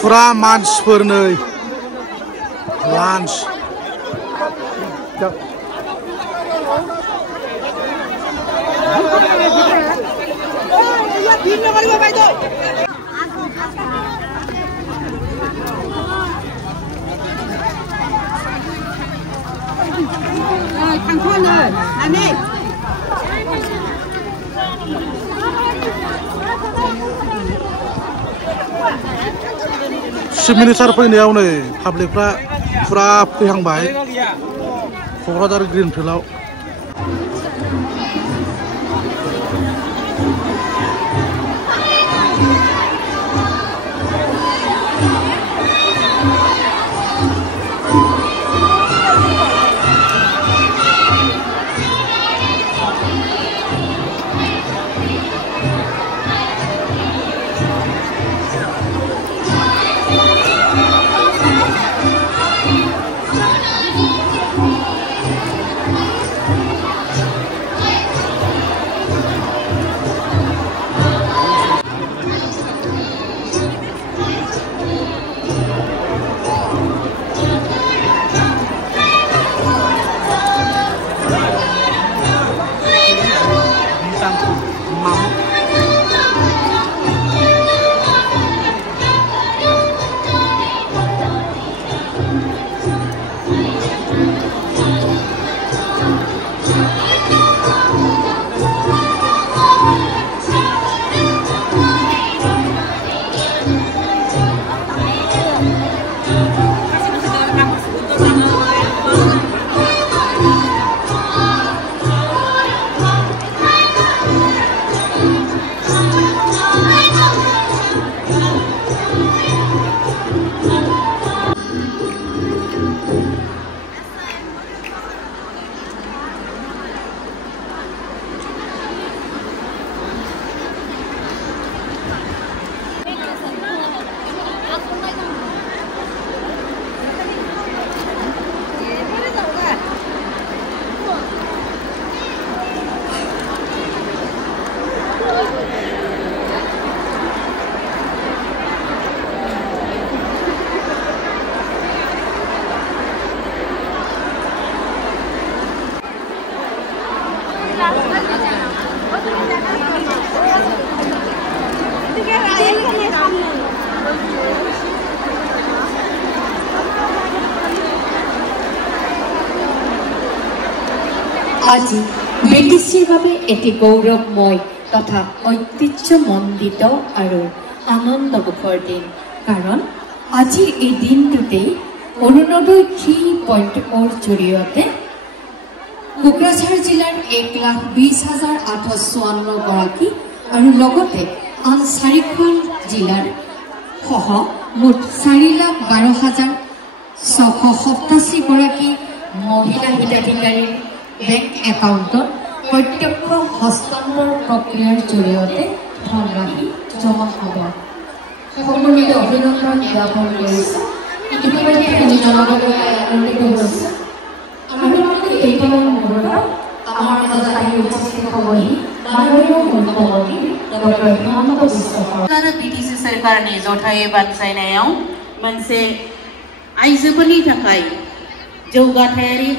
Pura मानसिफोर नै launch minister फैनायाव नै पाब्लिकफ्रा फुरा फैहांबाय क'क्राझार ग्रीन फिल्डआव আজি ব্ৰিটিছৰ বাবে এটি গৌৰৱময় তথা ঐতিহ্যমণ্ডিত আৰু আনন্দমুখৰ দিন কাৰণ আজিৰ এই দিনটোতেই অৰুণোদয় 3.0 জৰিয়তে কোকৰাঝাৰ জিলাৰ 1,20,854 গৰাকী আৰু লগতে আন 4খন জিলাৰ সহ মুঠ 4,12,687 গৰাকী মহিলা হিতাধিকাৰীৰ বেংক একাউণ্টত প্ৰত্যক্ষ হস্তান্তৰ প্ৰক্ৰিয়াৰ জৰিয়তে ধনৰাশি জমা হ'ব। সকলোকে অভিনন্দন জ্ঞাপন কৰিছোঁ। ইতিমধ্যে আমি জনাবলৈ আনন্দিত হৈছোঁ আৰু কেইটামান মুহূৰ্তত আমাৰ মাজত আহি উপস্থিত হ'বহি माननीय मुख्यमंत्री डॉक्टर हिमंत बिश्व शर्मा बीटीसी सरकार ने जथायै बानजायनायाव मोनसे आइजोफोरनि थाखाय जौगाथायारि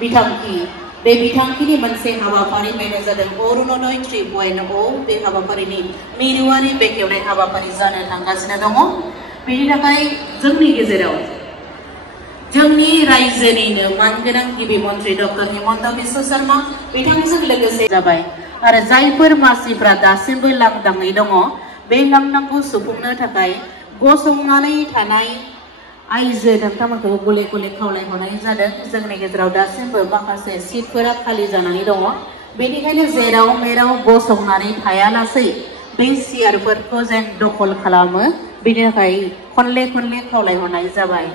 बिथांखि बे बिथांखिनि मोनसे हाबाफारि बेनो जादों अरुणोदय 3.0 बे हाबाफारिनि मिरुआरि बेखेवनाय हाबाफारि जानो थांगासिनो दङ। बेनि थाखाय जोंनि गेजेराव जोंनि रायजोनिनो मानगोनां गिबि मन्त्रि डॉक्टर हिमंत बिश्व शर्मा बिथांजों लोगोसे जाबाय आरो जायफोर मासिफ्रा दासिमबो लांदाङै दङ बे लांदांखौ सुफुंनो थाखाय गसंनानै थानाय आइजो नोंथांमोनखौ गले गले खावलायहरनाय जादों। जोंनि गेजेराव दासिमबो माखासे सिटफोरा खालि जानानै दङ। बेनिखायनो जेराव मेराव गसंनानै थायालासै बे सियारफोरखौ जेन दखल खालामो, बेनि थाखाय खनले खनले खावलायहरनाय जाबाय।